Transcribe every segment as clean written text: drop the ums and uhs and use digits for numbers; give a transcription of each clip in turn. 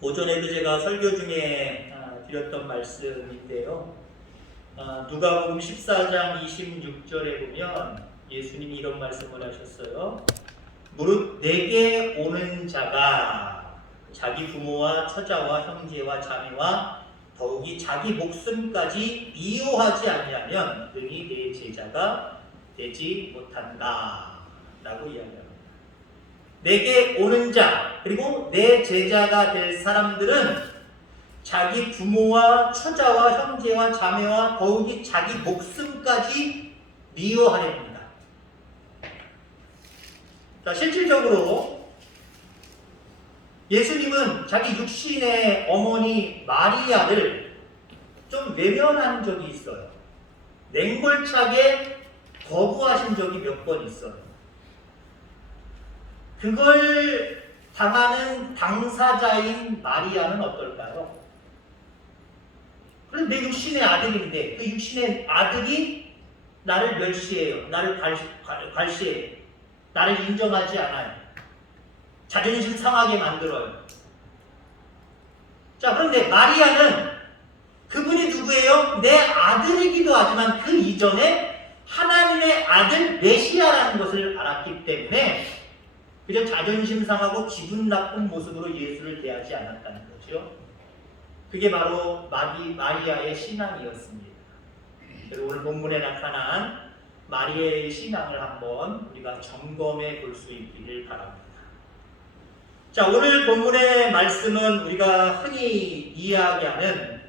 오전에도 제가 설교 중에 드렸던 말씀인데요. 누가복음 14장 26절에 보면 예수님이 이런 말씀을 하셨어요. 무릇 내게 오는 자가 자기 부모와 처자와 형제와 자매와 더욱이 자기 목숨까지 미워하지 아니하면 능히 내 제자가 되지 못한다 라고 이야기합니다. 내게 오는 자, 그리고 내 제자가 될 사람들은 자기 부모와 처자와 형제와 자매와 더욱이 자기 목숨까지 미워하려 합니다. 자, 실질적으로 예수님은 자기 육신의 어머니 마리아를 좀 외면한 적이 있어요. 냉골차게 거부하신 적이 몇 번 있어요. 그걸 당하는 당사자인 마리아는 어떨까요? 그럼 내 육신의 아들인데 그 육신의 아들이 나를 멸시해요. 나를 괄시해요. 나를 인정하지 않아요. 자존심 상하게 만들어요. 자, 그런데 마리아는 그분이 누구예요? 내 아들이기도 하지만 그 이전에 하나님의 아들 메시아라는 것을 알았기 때문에 그저 자존심 상하고 기분 나쁜 모습으로 예수를 대하지 않았다는 거죠. 그게 바로 마리아의 신앙이었습니다. 그리고 오늘 본문에 나타난 마리아의 신앙을 한번 우리가 점검해 볼 수 있기를 바랍니다. 자, 오늘 본문의 말씀은 우리가 흔히 이야기하는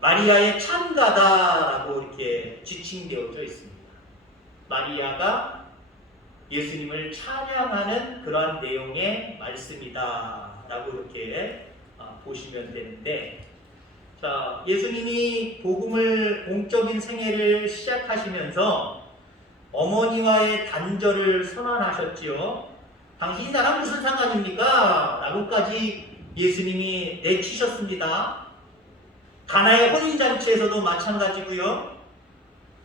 마리아의 찬가다라고 이렇게 지칭되어져 있습니다. 마리아가 예수님을 찬양하는 그러한 내용의 말씀이다 라고 이렇게 보시면 되는데, 자, 예수님이 복음을 공적인 생애를 시작하시면서 어머니와의 단절을 선언하셨지요. 당신이 나랑 무슨 상관입니까? 라고까지 예수님이 내치셨습니다. 가나의 혼인잔치에서도 마찬가지고요.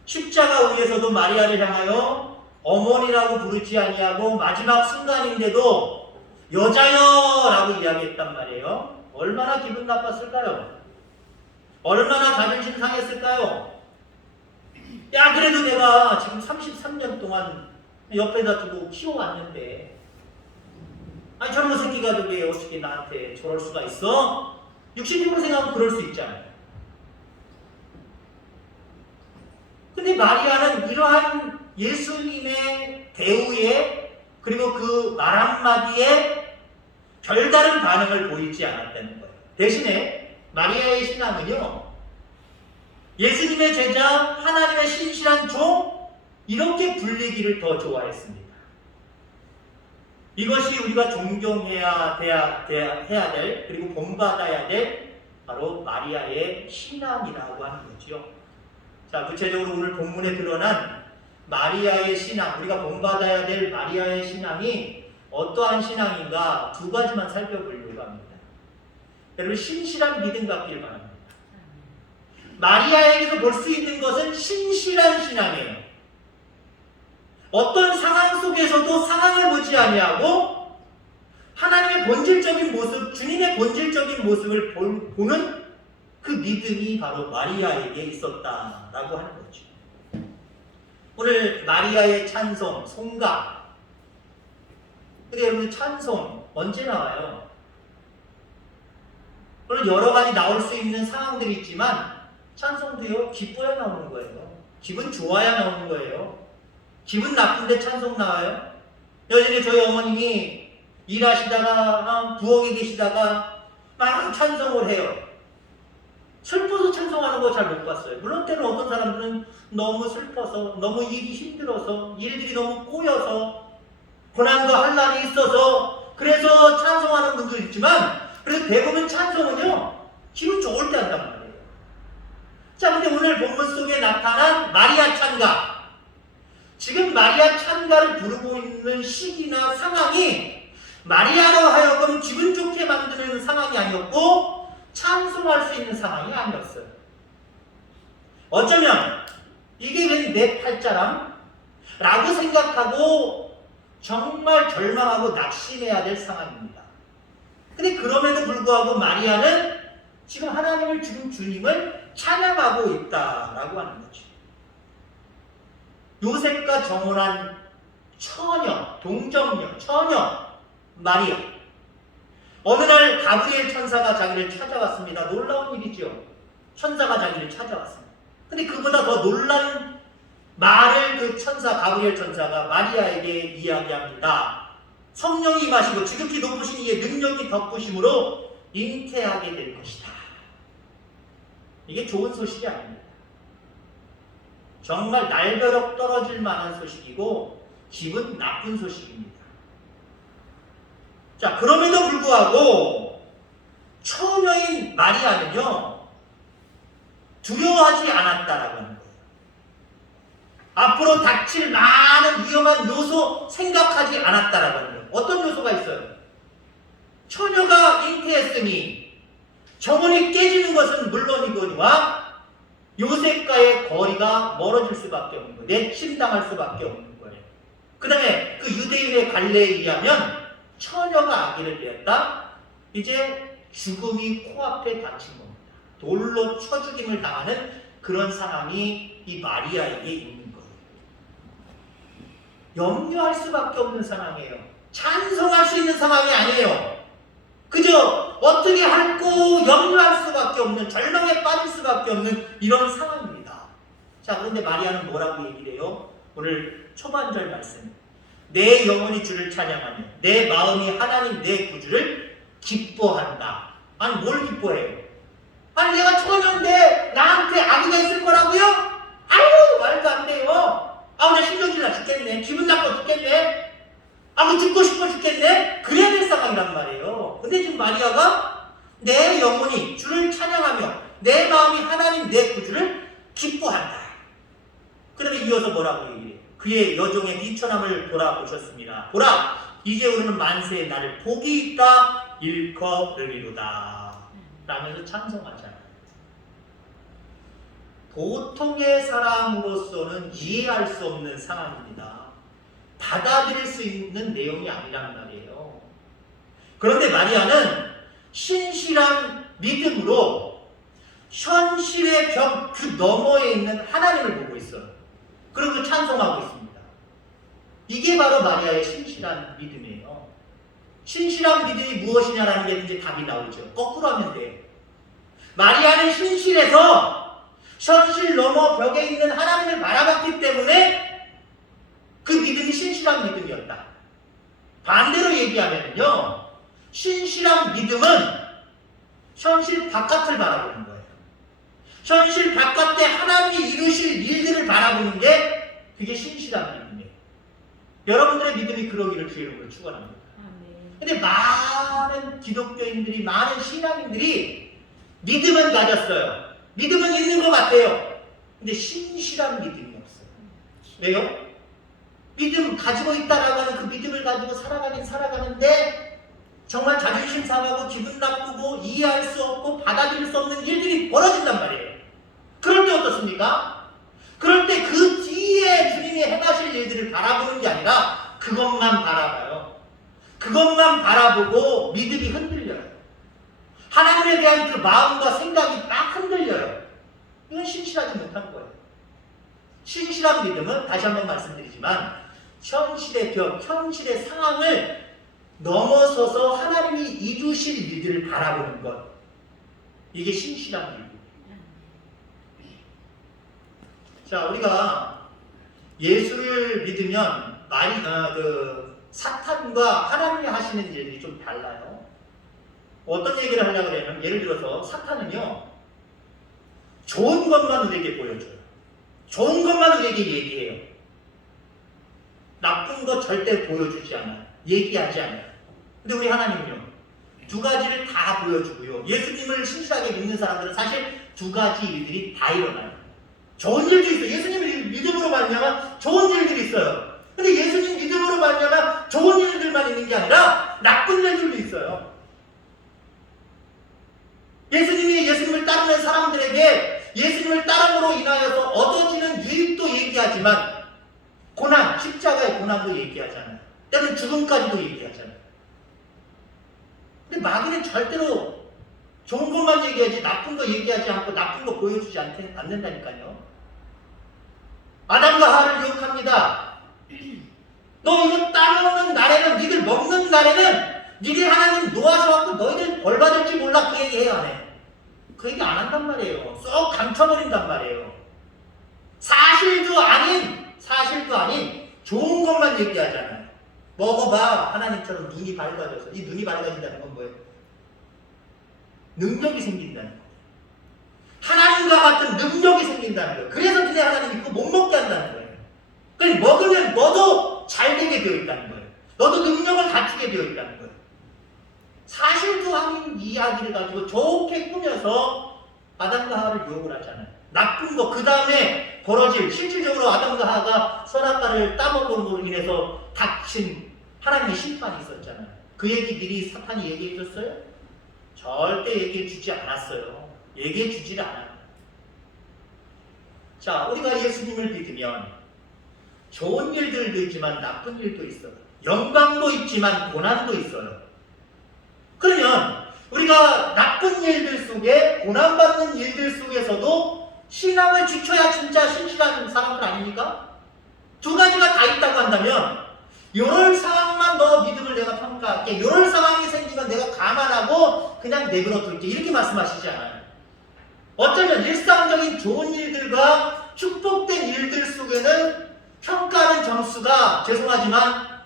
십자가 위에서도 마리아를 향하여 어머니라고 부르지 아니하고 마지막 순간인데도 여자여 라고 이야기했단 말이에요. 얼마나 기분 나빴을까요? 얼마나 자존심 상했을까요? 야, 그래도 내가 지금 33년 동안 옆에다 두고 키워왔는데, 아니 저런 새끼가 저게 어떻게 나한테 저럴 수가 있어? 육신적으로 생각하면 그럴 수 있잖아요. 근데 마리아는 이러한 예수님의 대우에, 그리고 그 말 한마디에 별다른 반응을 보이지 않았다는 거예요. 대신에 마리아의 신앙은요, 예수님의 제자, 하나님의 신실한 종, 이렇게 불리기를 더 좋아했습니다. 이것이 우리가 존경해야 될, 그리고 본받아야 될 바로 마리아의 신앙이라고 하는 거죠. 자, 구체적으로 오늘 본문에 드러난 마리아의 신앙, 우리가 본받아야 될 마리아의 신앙이 어떠한 신앙인가 두 가지만 살펴보려고 합니다. 여러분, 신실한 믿음 갖길 바랍니다. 마리아에게서 볼 수 있는 것은 신실한 신앙이에요. 어떤 상황 속에서도 상황을 보지 아니하고 하나님의 본질적인 모습, 주님의 본질적인 모습을 보는 그 믿음이 바로 마리아에게 있었다라고 하는 거죠. 오늘 마리아의 찬송, 송가. 근데 여러분, 찬송 언제 나와요? 물론 여러 가지 나올 수 있는 상황들이 있지만 찬송도요, 기뻐야 나오는 거예요. 기분 좋아야 나오는 거예요. 기분 나쁜데 찬송 나와요? 여전히 저희 어머님이 일하시다가 부엌에 계시다가 막 찬송을 해요. 슬퍼서 찬송하는 거 잘 못 봤어요. 물론 때는 어떤 사람들은 너무 슬퍼서, 너무 일이 힘들어서, 일들이 너무 꼬여서, 고난과 환난이 있어서 그래서 찬송하는 분도 있지만, 그래서 대부분 찬송은요, 기분 좋을 때 한단 말이에요. 자, 근데 오늘 본문 속에 나타난 마리아 찬가, 지금 마리아 찬가를 부르고 있는 시기나 상황이 마리아로 하여금 기분 좋게 만드는 상황이 아니었고 찬송할 수 있는 상황이 아니었어요. 어쩌면 이게 웬 내 팔자람? 라고 생각하고 정말 절망하고 낙심해야 될 상황입니다. 근데 그럼에도 불구하고 마리아는 지금 하나님을 지금 주님을 찬양하고 있다라고 하는 거죠. 요셉과 정혼한 처녀, 동정녀, 처녀 마리아. 어느 날 가브리엘 천사가 자기를 찾아왔습니다. 놀라운 일이죠. 천사가 자기를 찾아왔습니다. 근데 그보다 더 놀라운 말을 그 천사, 가브리엘 천사가 마리아에게 이야기합니다. 성령이 임하시고 지극히 높으신 이의 능력이 덮으심으로 잉태하게 될 것이다. 이게 좋은 소식이 아닙니다. 정말 날벼락 떨어질 만한 소식이고 기분 나쁜 소식입니다. 자, 그럼에도 불구하고 처녀인 마리아는요, 두려워하지 않았다라고 하는 거예요. 앞으로 닥칠 많은 위험한 요소 생각하지 않았다라고 하는 거예요. 어떤 요소가 있어요? 처녀가 잉태했으니 정혼이 깨지는 것은 물론이거니와 요셉과의 거리가 멀어질 수밖에 없는 거예요. 내침당할 수밖에 없는 거예요. 그 다음에 그 유대인의 관례에 의하면 처녀가 아기를 낳았다? 이제 죽음이 코앞에 닥친 겁니다. 돌로 쳐 죽임을 당하는 그런 상황이 이 마리아에게 있는 거예요. 염려할 수밖에 없는 상황이에요. 찬송할 수 있는 상황이 아니에요. 그저 어떻게 할고 염려할 수밖에 없는, 절망에 빠질 수밖에 없는 이런 상황입니다. 자, 그런데 마리아는 뭐라고 얘기를 해요? 오늘 초반절 말씀. 내 영혼이 주를 찬양하며 내 마음이 하나님 내 구주를 기뻐한다. 아니, 뭘 기뻐해요? 아니, 내가 처녀인데 나한테 아기가 있을 거라고요? 아유, 말도 안 돼요. 나 신경질 나 죽겠네. 기분 나빠 죽겠네. 죽고 싶어 죽겠네. 그래야 될 상황이란 말이에요. 근데 지금 마리아가 내 영혼이 주를 찬양하며 내 마음이 하나님 내 구주를 기뻐한다. 그 다음에 이어서 뭐라고 얘기해요? 그의 여종의 비천함을 돌아보셨습니다. 보라, 이제 오르는 만세의 나를 복이 있다 일컬으리로다 라면서 찬송하잖아요. 보통의 사람으로서는 이해할 수 없는 상황입니다. 받아들일 수 있는 내용이 아니란 말이에요. 그런데 마리아는 신실한 믿음으로 현실의 벽 그 너머에 있는 하나님을 보고 있어요. 그리고 찬송하고 있습니다. 이게 바로 마리아의 신실한 믿음이에요. 신실한 믿음이 무엇이냐라는 게 이제 답이 나오죠. 거꾸로 하면 돼요. 마리아는 신실해서 현실 너머 벽에 있는 하나님을 바라봤기 때문에 그 믿음이 신실한 믿음이었다. 반대로 얘기하면요, 신실한 믿음은 현실 바깥을 바라보는 거예요. 현실 바깥에 하나님이 이루실 일들을 바라보는 게 그게 신실한 믿음이에요. 여러분들의 믿음이 그러기를 주의 이름으로 축원합니다. 근데 많은 기독교인들이, 많은 신앙인들이 믿음은 가졌어요. 믿음은 있는 것 같아요. 근데 신실한 믿음이 없어요. 왜요? 믿음 가지고 있다라고 하는 그 믿음을 가지고 살아가긴 살아가는데 정말 자존심 상하고 기분 나쁘고 이해할 수 없고 받아들일 수 없는 일들이 벌어진단 말이에요. 그럴 때 어떻습니까? 그럴 때 그 뒤에 주님이 행하실 일들을 바라보는 게 아니라 그것만 바라봐요. 그것만 바라보고 믿음이 흔들려요. 하나님에 대한 그 마음과 생각이 막 흔들려요. 이건 신실하지 못한 거예요. 신실한 믿음은 다시 한번 말씀드리지만 현실의 벽, 현실의 상황을 넘어서서 하나님이 이루실 일들을 바라보는 것. 이게 신실한 믿음이에요. 자, 우리가 예수를 믿으면 사탄과 하나님이 하시는 일들이 좀 달라요. 어떤 얘기를 하려고 하냐면, 예를 들어서 사탄은요, 좋은 것만 우리에게 보여줘요. 좋은 것만 우리에게 얘기해요. 나쁜 거 절대 보여주지 않아요. 얘기하지 않아요. 근데 우리 하나님은요, 두 가지를 다 보여주고요. 예수님을 신실하게 믿는 사람들은 사실 두 가지 일들이 다 일어나요. 좋은 일도 있어요. 예수님을 믿음으로 말미암아 좋은 일들이 있어요. 근데 예수님 믿음으로 말미암아 좋은 일들만 있는 게 아니라 나쁜 일들도 있어요. 예수님을 따르는 사람들에게 예수님을 따름으로 인하여서 얻어지는 유익도 얘기하지만 고난, 십자가의 고난도 얘기하잖아요. 때로는 죽음까지도 얘기하잖아요. 근데 마귀는 절대로 좋은 것만 얘기하지 나쁜 거 얘기하지 않고 나쁜 거 보여주지 않는다니까요. 아담과 하와를 유혹합니다. 너 이거 따먹는 날에는, 니들 먹는 날에는 니들 하나님 놓아서 갖고 너희들 벌 받을지 몰라. 그 얘기 해요, 안 해? 그 얘기 안 한단 말이에요. 쏙 감춰버린단 말이에요. 사실도 아닌 좋은 것만 얘기하잖아요. 먹어봐. 하나님처럼 눈이 밝아져서. 이 눈이 밝아진다는 건 뭐예요? 능력이 생긴다는 거예요. 하나님과 같은 능력이 생긴다는 거예요. 그래서 니네 하나님이 그거 못 먹게 한다는 거예요. 그러니까 먹으면 너도 잘 되게 되어 있다는 거예요. 너도 능력을 갖추게 되어 있다는 거예요. 사실도 아닌 이야기를 가지고 좋게 꾸며서 아담과 하와를 유혹을 하잖아요. 나쁜 거, 그 다음에 벌어질, 실질적으로 아담과 하와가 선악과를 따먹음으로 인해서 닥친 하나님의 심판이 있었잖아요. 그 얘기 미리 사탄이 얘기해 줬어요? 절대 얘기해 주지 않았어요. 얘기해 주질 않아요. 자, 우리가 예수님을 믿으면 좋은 일들도 있지만 나쁜 일도 있어요. 영광도 있지만 고난도 있어요. 그러면 우리가 나쁜 일들 속에, 고난받는 일들 속에서도 신앙을 지켜야 진짜 신실한 사람들 아닙니까? 두 가지가 다 있다고 한다면 요럴 상황만 너 믿음을 내가 평가할게, 요럴 상황이 생기면 내가 감안하고 그냥 내버려둘게, 이렇게 말씀하시지 않아요. 어쩌면 일상적인 좋은 일들과 축복된 일들 속에는 평가하는 점수가, 죄송하지만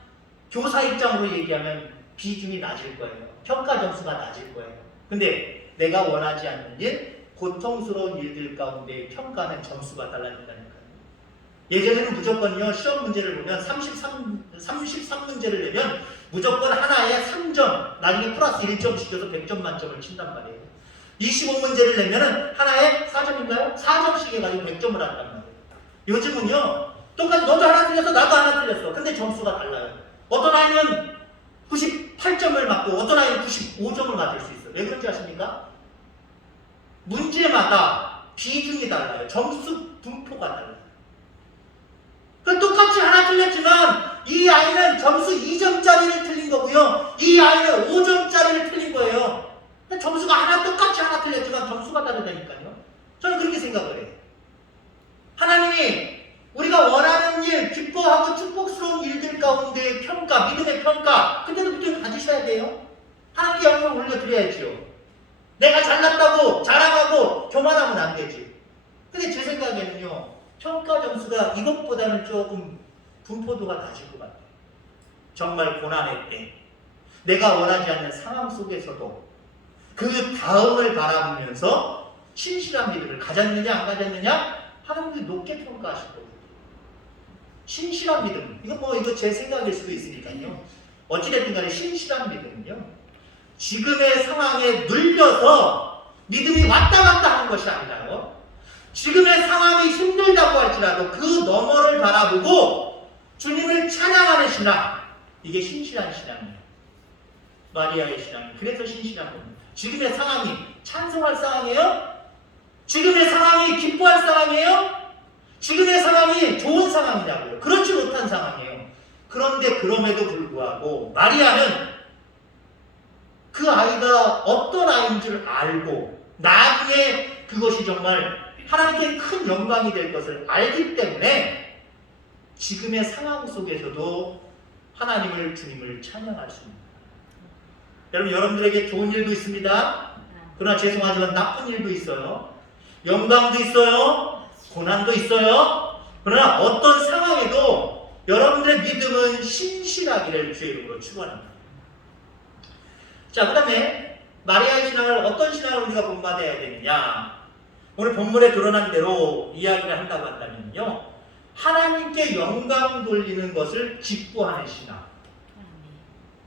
교사 입장으로 얘기하면 비중이 낮을 거예요. 평가 점수가 낮을 거예요. 근데 내가 원하지 않는 일, 고통스러운 일들 가운데 평가하는 점수가 달라진다니까요. 예전에는 무조건요, 시험 문제를 보면 33문제를 내면 무조건 하나에 3점, 나중에 플러스 1점씩 줘서 100점 만점을 친단 말이에요. 25문제를 내면은 하나에 4점인가요? 4점씩 해가지고 100점을 한단 말이에요. 요즘은요, 똑같이 너도 하나 틀렸어, 나도 하나 틀렸어. 근데 점수가 달라요. 어떤 아이는 98점을 맞고 어떤 아이는 95점을 맞을 수 있어요. 왜 그런지 아십니까? 문제마다 비중이 달라요. 점수 분포가 달라요. 똑같이 하나 틀렸지만 이 아이는 점수 2점짜리를 틀린 거고요, 이 아이는 5점짜리를 틀린 거예요. 점수가 하나 똑같이 하나 틀렸지만 점수가 다르다니까요. 저는 그렇게 생각을 해요. 하나님이 우리가 원하는 일, 기뻐하고 축복스러운 일들 가운데 평가, 믿음의 평가, 그때도 믿음을 가지셔야 돼요. 하나님께 영광을 올려드려야지요. 내가 잘났다고 자랑하고 교만하면 안 되지. 근데 제 생각에는요, 평가 점수가 이것보다는 조금 분포도가 낮을 것 같아요. 정말 고난의 때, 내가 원하지 않는 상황 속에서도 그 다음을 바라보면서 신실한 믿음을 가졌느냐 안 가졌느냐 하나님이 높게 평가하실 거예요. 신실한 믿음, 이거 제 생각일 수도 있으니까요. 어찌됐든 간에 신실한 믿음은요, 지금의 상황에 눌려서 믿음이 왔다 갔다 하는 것이 아니라요, 지금의 상황이 힘들다고 할지라도 그 너머를 바라보고 주님을 찬양하는 신앙, 이게 신실한 신앙이에요. 마리아의 신앙이 그래서 신실한 겁니다. 지금의 상황이 찬송할 상황이에요? 지금의 상황이 기뻐할 상황이에요? 지금의 상황이 좋은 상황이냐고요? 그렇지 못한 상황이에요. 그런데 그럼에도 불구하고 마리아는 그 아이가 어떤 아이인 줄 알고 나중에 그것이 정말 하나님께 큰 영광이 될 것을 알기 때문에 지금의 상황 속에서도 하나님을, 주님을 찬양할 수 있습니다. 여러분, 여러분들에게 좋은 일도 있습니다. 그러나 죄송하지만 나쁜 일도 있어요. 영광도 있어요. 고난도 있어요. 그러나 어떤 상황에도 여러분들의 믿음은 신실하기를 주의 이름으로 축원합니다. 자, 그 다음에 마리아의 신앙을, 어떤 신앙을 우리가 본받아야 되느냐, 오늘 본문에 드러난 대로 이야기를 한다고 한다면요, 하나님께 영광 돌리는 것을 기뻐하는 신앙.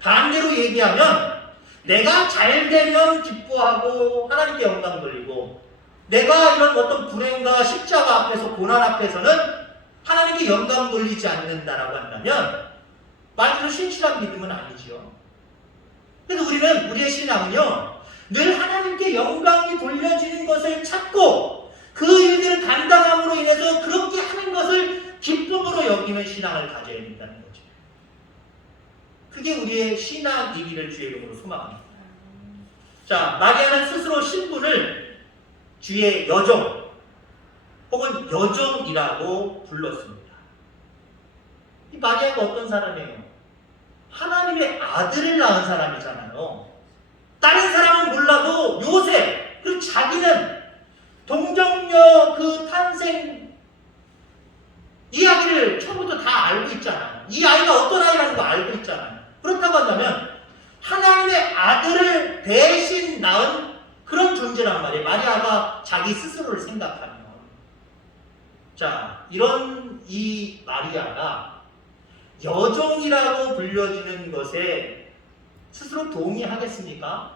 반대로 얘기하면 내가 잘 되면 기뻐하고 하나님께 영광 돌리고, 내가 이런 어떤 불행과 십자가 앞에서, 고난 앞에서는 하나님께 영광 돌리지 않는다라고 한다면 말 그대로 신실한 믿음은 아니지요. 그래서 우리는, 우리의 신앙은요, 늘 하나님께 영광이 돌려지는 것을 찾고 그 일들을 감당함으로 인해서 그렇게 하는 것을 기쁨으로 여기는 신앙을 가져야 된다는 거죠. 그게 우리의 신앙이기를 주의 이름으로 소망합니다. 자, 마리아는 스스로 신분을 주의 여종 혹은 여종이라고 불렀습니다. 이 마리아가 어떤 사람이에요? 하나님의 아들을 낳은 사람이잖아요. 다른 사람은 몰라도 요셉, 그리고 자기는 동정녀 그 탄생 이야기를 처음부터 다 알고 있잖아요. 이 아이가 어떤 아이라는 거 알고 있잖아요. 그렇다고 한다면 하나님의 아들을 대신 낳은 그런 존재란 말이에요. 마리아가 자기 스스로를 생각하면. 자, 이런 이 마리아가 여종이라고 불려지는 것에 스스로 동의하겠습니까?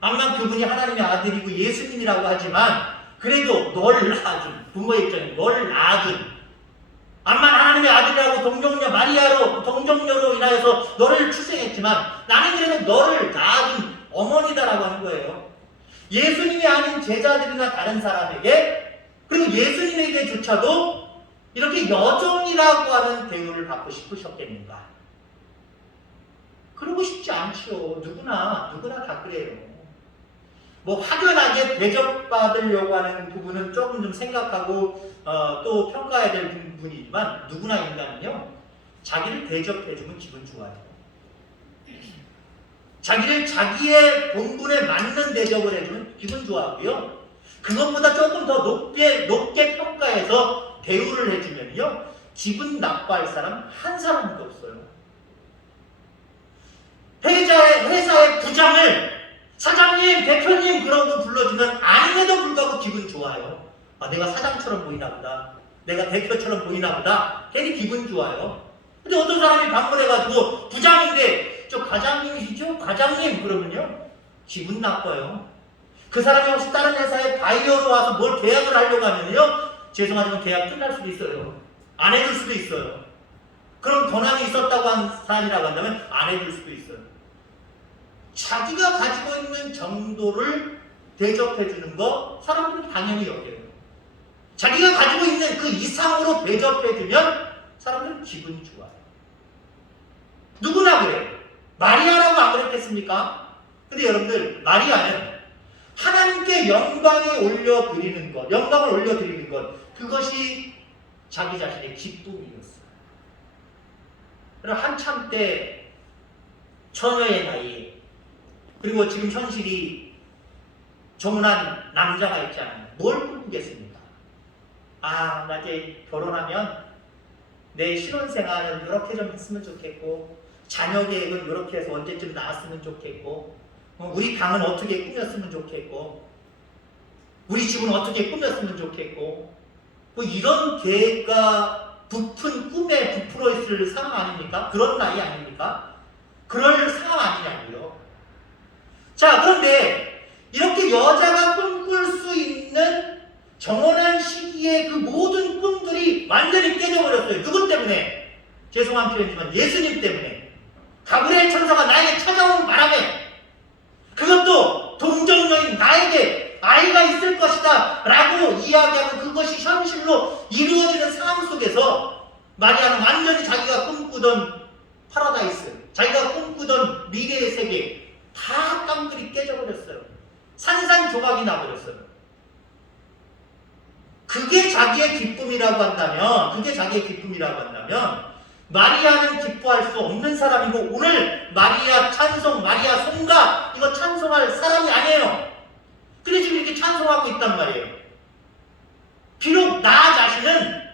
암만 그분이 하나님의 아들이고 예수님이라고 하지만 그래도 널 낳아준, 부모의 입장에 널 낳아준, 암만 하나님의 아들이라고 동정녀로 인하여서 너를 출생했지만 나는 그래도 너를 낳아준 어머니다라고 하는 거예요. 예수님이 아닌 제자들이나 다른 사람에게, 그리고 예수님에게조차도 이렇게 여종이라고 하는 대우를 받고 싶으셨겠는가? 그러고 싶지 않지요. 누구나 다 그래요. 뭐 확연하게 대접받으려고 하는 부분은 조금 좀 생각하고 또 평가해야 될 부분이지만 누구나 인간은요, 자기를 대접해주면 기분 좋아요. 자기를 자기의 본분에 맞는 대접을 해주면 기분 좋아하고요. 그것보다 조금 더 높게 평가해서 대우를 해주면요, 기분 나빠할 사람 한 사람도 없어요. 회사의 부장을 사장님, 대표님 그러고 불러주면 아님에도 불구하고 기분 좋아요. 아, 내가 사장처럼 보이나 보다. 내가 대표처럼 보이나 보다. 괜히 기분 좋아요. 근데 어떤 사람이 방문해가지고 부장인데 저 과장님이시죠? 과장님 그러면요, 기분 나빠요. 그 사람이 혹시 다른 회사에 바이어로 와서 뭘 계약을 하려고 하면요, 죄송하지만 계약 끝날 수도 있어요. 안 해줄 수도 있어요. 그런 권한이 있었다고 한 사람이라고 한다면 안 해줄 수도 있어요. 자기가 가지고 있는 정도를 대접해주는 거 사람들은 당연히 여겨요. 자기가 가지고 있는 그 이상으로 대접해주면 사람들은 기분이 좋아요. 누구나 그래요. 마리아라고 안 그랬겠습니까? 근데 여러분들, 마리아는 하나님께 영광을 올려드리는 것, 그것이 자기 자신의 기쁨이었어요. 그럼 한참 때 처녀의 나이에, 그리고 지금 현실이 정혼한 남자가 있잖아요. 뭘 꿈꾸겠습니까? 아, 나 이제 결혼하면 내 신혼생활은 이렇게 좀 했으면 좋겠고, 자녀 계획은 이렇게 해서 언제쯤 나왔으면 좋겠고, 우리 방은 어떻게 꾸몄으면 좋겠고, 우리 집은 어떻게 꾸몄으면 좋겠고, 뭐 이런 계획과 부푼 꿈에 부풀어 있을 상황 아닙니까? 그런 나이 아닙니까? 그럴 상황 아니냐고요. 자, 그런데 이렇게 여자가 꿈꿀 수 있는 정원한 시기에 그 모든 꿈들이 완전히 깨져버렸어요. 누구 때문에? 죄송한 표현이지만 예수님 때문에. 가브리엘 천사가 나에게 찾아오는 바람에, 그것도 동정녀인 나에게 아이가 있을 것이다 라고 이야기하고 그것이 현실로 이루어지는 상황 속에서 마리아는 완전히 자기가 꿈꾸던 파라다이스, 자기가 꿈꾸던 미래의 세계 다 깡그리 깨져버렸어요. 산산조각이 나버렸어요. 그게 자기의 기쁨이라고 한다면 마리아는 기뻐할 수 없는 사람이고, 오늘 마리아 찬송, 마리아 송가, 이거 찬송할 사람이 아니에요. 근데 지금 이렇게 찬송하고 있단 말이에요. 비록 나 자신은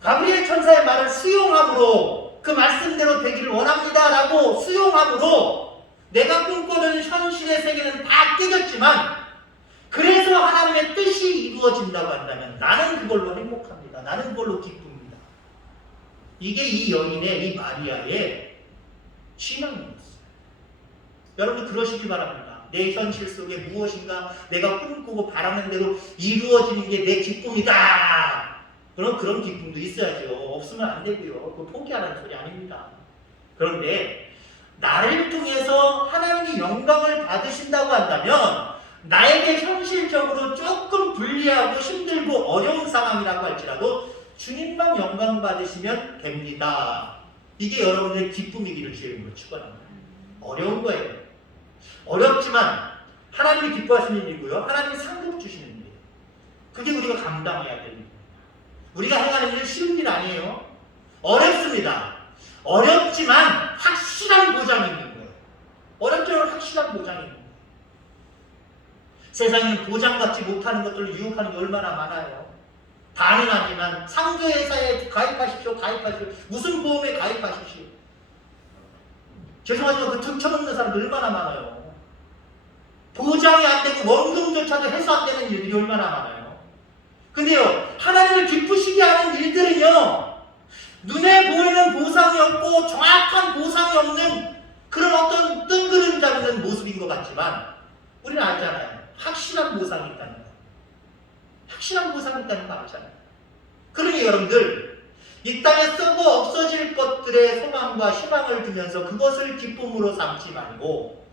가브리엘 천사의 말을 수용함으로, 그 말씀대로 되기를 원합니다 라고 수용함으로 내가 꿈꾸던 현실의 세계는 다 깨졌지만, 그래서 하나님의 뜻이 이루어진다고 한다면 나는 그걸로 행복합니다. 나는 그걸로 기쁩니다. 이게 이 여인의, 이 마리아의 신앙이었어요. 여러분 그러시기 바랍니다. 내 현실 속에 무엇인가 내가 꿈꾸고 바라는 대로 이루어지는 게 내 기쁨이다. 그런 기쁨도 있어야죠. 없으면 안 되고요. 그거 포기하라는 소리 아닙니다. 그런데 나를 통해서 하나님이 영광을 받으신다고 한다면 나에게 현실적으로 조금 불리하고 힘들고 어려운 상황이라고 할지라도 주님만 영광 받으시면 됩니다. 이게 여러분의 기쁨이기를 주님으로 축원합니다. 어려운 거예요. 어렵지만 하나님이 기뻐하시는 일이고요. 하나님이 상급 주시는 일이에요. 그게 우리가 감당해야 될 일입니다. 우리가 행하는 일 쉬운 일 아니에요. 어렵습니다. 어렵지만 확실한 보장이 있는 거예요. 어렵지만 확실한 보장이 있는 거예요. 세상에는 보장받지 못하는 것들을 유혹하는 게 얼마나 많아요. 다는 아니지만 상조회사에 가입하십시오. 가입하십시오. 무슨 보험에 가입하십시오. 죄송하지만 그 등쳐먹는 사람들 얼마나 많아요. 보장이 안 되고 원금조차도 해소 안 되는 일들이 얼마나 많아요. 근데요, 하나님을 기쁘시게 하는 일들은요, 눈에 보이는 보상이 없고 정확한 보상이 없는 그런 어떤 뜬구름 잡는 모습인 것 같지만 우리는 알잖아요. 확실한 보상이 있다는 거. 확실한 보상이 있다는 거 알잖아요. 그러니 여러분들, 이 땅에 썩어 없어질 것들의 소망과 희망을 두면서 그것을 기쁨으로 삼지 말고,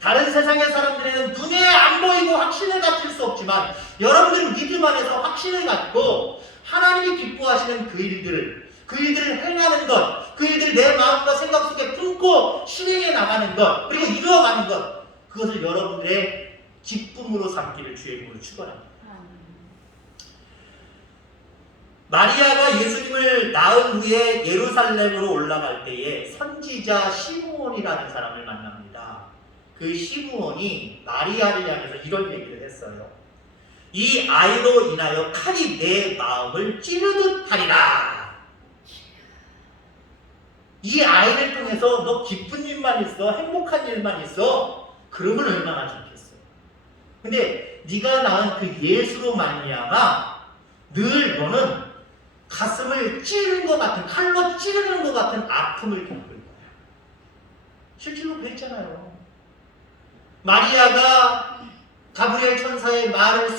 다른 세상의 사람들에는 눈에 안 보이고 확신을 갖출 수 없지만 여러분들은 믿음 안에서 확신을 갖고 하나님이 기뻐하시는 그 일들을 행하는 것, 그 일들을 내 마음과 생각 속에 품고 실행해 나가는 것, 그리고 이루어가는 것, 그것을 여러분들의 기쁨으로 삼기를 주의 이름으로 축원합니다. 마리아가 예수님을 낳은 후에 예루살렘으로 올라갈 때에 선지자 시므온이라는 사람을 만납니다. 그 시므온이 마리아를 향해서 이런 얘기를 했어요. 이 아이로 인하여 칼이 내 마음을 찌르듯 하리라. 이 아이를 통해서 너 기쁜 일만 있어, 행복한 일만 있어, 그러면 얼마나 좋겠어. 근데 네가 낳은 그 예수로 말미암아 늘 너는 가슴을 찌르는 것 같은, 칼로 찌르는 것 같은 아픔을 겪을 거야. 실제로 그랬잖아요. 마리아가 가브리엘 천사의 말을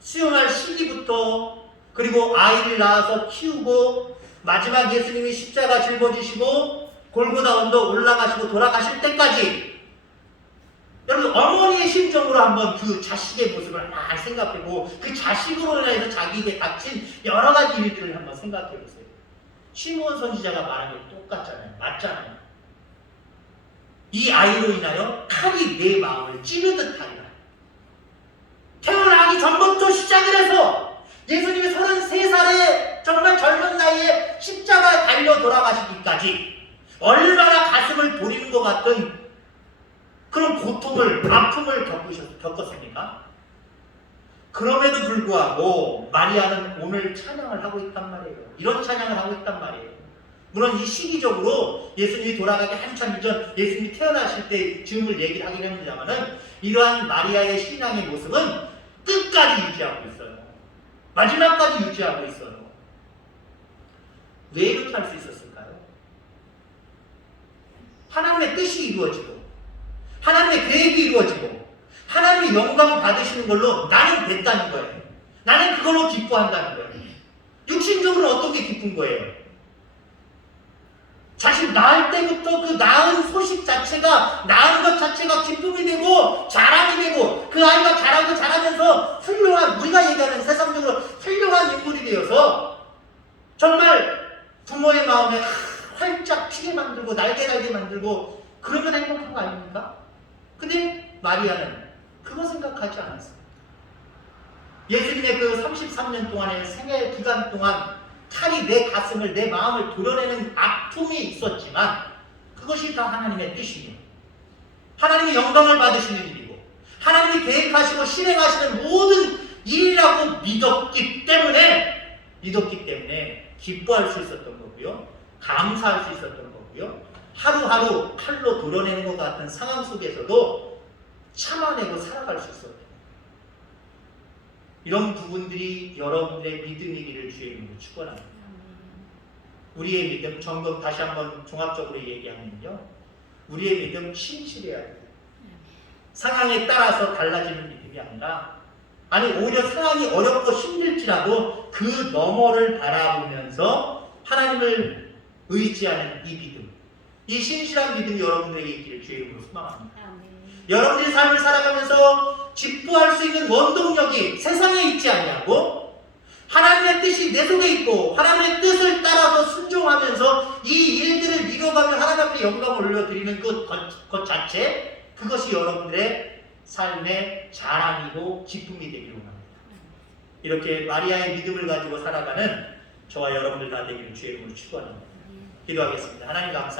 수용할 시기부터, 그리고 아이를 낳아서 키우고 마지막 예수님이 십자가 짊어지시고 골고다 언덕 올라가시고 돌아가실 때까지, 여러분 어머니의 심정으로 한번 그 자식의 모습을 잘 생각해보고 그 자식으로 인해서 자기에게 닥친 여러 가지 일들을 한번 생각해보세요. 시므온 선지자가 말한 게 똑같잖아요. 맞잖아요. 이 아이로 인하여 칼이 내 마음을 찌르듯 하리라. 태어나기 전부터 시작을 해서 예수님이 33살에 정말 젊은 나이에 십자가에 달려 돌아가시기까지 얼마나 가슴을 졸이는 것 같은 그런 고통을, 아픔을 겪었습니까? 그럼에도 불구하고 마리아는 오늘 찬양을 하고 있단 말이에요. 이런 찬양을 하고 있단 말이에요. 물론 이 시기적으로 예수님이 돌아가기 한참 이전, 예수님이 태어나실 때 즈음을 얘기를 하긴 합니다만은 이러한 마리아의 신앙의 모습은 끝까지 유지하고 있어요. 마지막까지 유지하고 있어요. 왜 이렇게 할 수 있었을까요? 하나님의 뜻이 이루어지고 하나님의 계획이 이루어지고 하나님의 영광을 받으시는 걸로 나는 됐다는 거예요. 나는 그걸로 기뻐한다는 거예요. 육신적으로 어떻게 기쁜 거예요? 자식 낳을 때부터 그 낳은 소식 자체가, 낳은 것 자체가 기쁨이 되고 자랑이 되고 그 아이가 자라고 자라면서 훌륭한, 우리가 얘기하는 세상적으로 훌륭한 인물이 되어서 정말 부모의 마음에 활짝 피게 만들고 날개 만들고 그러면 행복한 거 아닙니까? 근데 마리아는 그거 생각하지 않았어요. 예수님의 그 33년 동안의 생애 기간 동안 칼이 내 가슴을, 내 마음을 도려내는 아픔이 있었지만 그것이 다 하나님의 뜻이에요. 하나님의 영광을 받으시는 일이고 하나님이 계획하시고 실행하시는 모든 일이라고 믿었기 때문에 기뻐할 수 있었던 거고요. 감사할 수 있었던 거고요. 하루하루 칼로 도려내는 것 같은 상황 속에서도 참아내고 살아갈 수 있었던 거예요. 이런 부분들이 여러분들의 믿음이기를 주의 이름으로 축원합니다. 우리의 믿음, 점검 다시 한번 종합적으로 얘기하면요, 우리의 믿음 신실해야 돼요. 상황에 따라서 달라지는 믿음이 아니라, 아니 오히려 상황이 어렵고 힘들지라도 그 너머를 바라보면서 하나님을 의지하는 이 믿음, 이 신실한 믿음이 여러분들에게 있기를 주의 이름으로 소망합니다. 여러분들이 삶을 살아가면서 기뻐할 수 있는 원동력이 세상에 있지 아니하고 하나님의 뜻이 내 속에 있고 하나님의 뜻을 따라서 순종하면서 이 일들을 이뤄가며 하나님 앞에 영광을 올려드리는 것 자체, 그것이 여러분들의 삶의 자랑이고 기쁨이 되기를 원합니다. 이렇게 마리아의 믿음을 가지고 살아가는 저와 여러분들 다 되기를 주의 이름으로 축원합니다. 기도하겠습니다. 하나님 감사합니다.